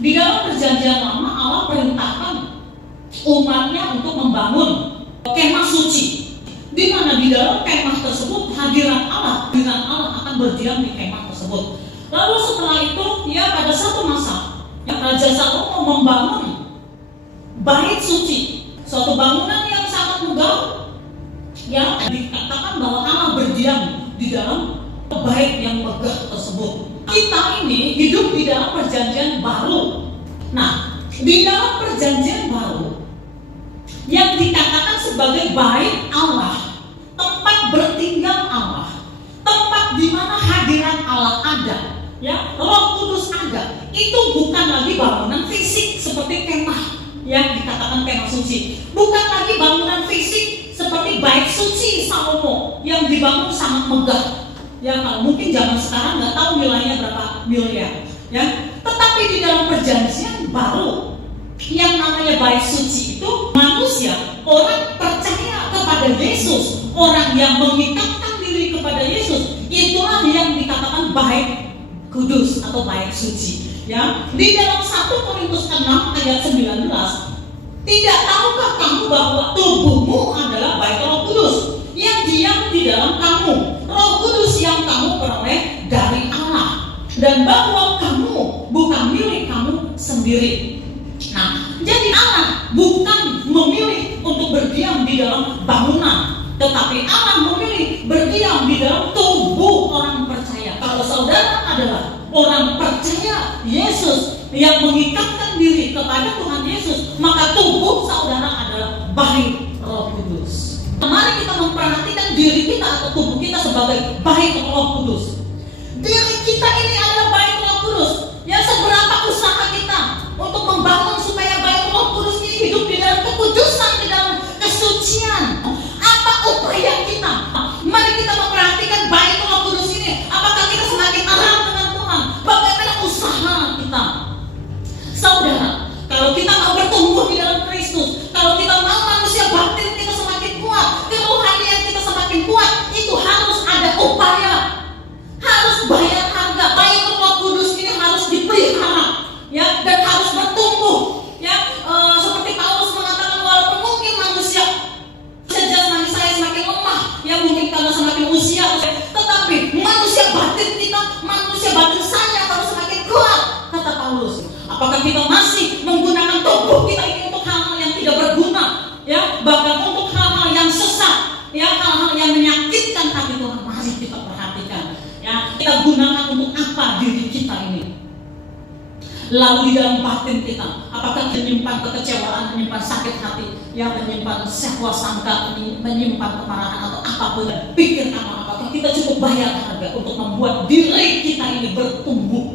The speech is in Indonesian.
Di dalam perjanjian lama Allah perintahkan umatnya untuk membangun kemah suci, di mana di dalam kemah tersebut hadirat Allah akan berdiam di kemah tersebut. Lalu setelah itu, ya pada satu masa, Raja Salomo membangun bait suci, suatu bangunan yang sangat megah, yang dikatakan bahwa Allah berdiam di dalam bait yang megah tersebut. Kita ini hidup di dalam perjanjian baru. Nah, di dalam perjanjian baru yang dikatakan sebagai bait Allah, tempat bertinggal Allah, tempat di mana hadirat Allah ada, ya, Roh Kudus ada. Itu bukan lagi bangunan fisik seperti kemah yang dikatakan kemah suci, bukan lagi bangunan fisik seperti bait suci Salomo yang dibangun sangat megah. Ya, kalau mungkin zaman sekarang nggak tahu nilainya berapa miliar, ya. Tetapi di dalam perjanjian baru yang namanya bait suci itu manusia, orang percaya kepada Yesus, orang yang mengikatkan diri kepada Yesus, itulah yang dikatakan bait kudus atau bait suci. Ya, di dalam 1 Korintus 6 ayat 19, tidak tahukah kamu bahwa tubuhmu adalah bait Roh Kudus yang diam di dalam kamu, Roh Kudus yang kamu peroleh dari Allah, dan bahwa kamu bukan milik kamu sendiri. Nah, jadi Allah bukan memilih untuk berdiam di dalam bangunan, tetapi Allah memilih berdiam di dalam tubuh orang percaya. Kalau saudara adalah orang percaya Yesus yang mengikatkan diri kepada Tuhan Yesus, maka tubuh saudara adalah bait Roh Kudus. Mari kita memperhatikan diri kita atau tubuh kita sebagai bait Roh Kudus. Diri kita ini adalah bait Roh Kudus. Ya, seberapa usaha kita untuk membangun supaya bait Roh Kudus ini hidup di dalam kekudusan, di dalam kesucian. Apa upaya kita? Mari kita memperhatikan bait Roh Kudus ini. Apakah kita semakin erat dengan Tuhan? Bagaimana usaha kita? Saudara, kalau kita mau bertumbuh di dalam Kristus, kalau kita mau manusia batin kita semakin kuat, kerohanian kita semakin kuat, itu harus ada upaya, harus bayar harga. Bait Roh Kudus ini harus dipelihara, ya, dan harus bertumbuh, ya. Seperti Paulus mengatakan, walaupun mungkin manusia jasmani saya semakin lemah, ya mungkin karena semakin usia, tetapi manusia batin kita, manusia batin saya harus semakin kuat, kata Paulus. Apakah kita masih menggunakan tubuh kita ini untuk hal-hal yang tidak berguna, ya, bahkan untuk hal-hal yang sesat, ya, hal-hal yang menyakitkan hati Tuhan? Mari kita perhatikan, ya, kita gunakan untuk apa diri kita ini. Lalu di dalam batin kita, apakah menyimpan kekecewaan, menyimpan sakit hati, yang menyimpan syahwat sangka, menyimpan kemarahan atau apapun, pikir apakah kita cukup bayar harga untuk membuat diri kita ini bertumbuh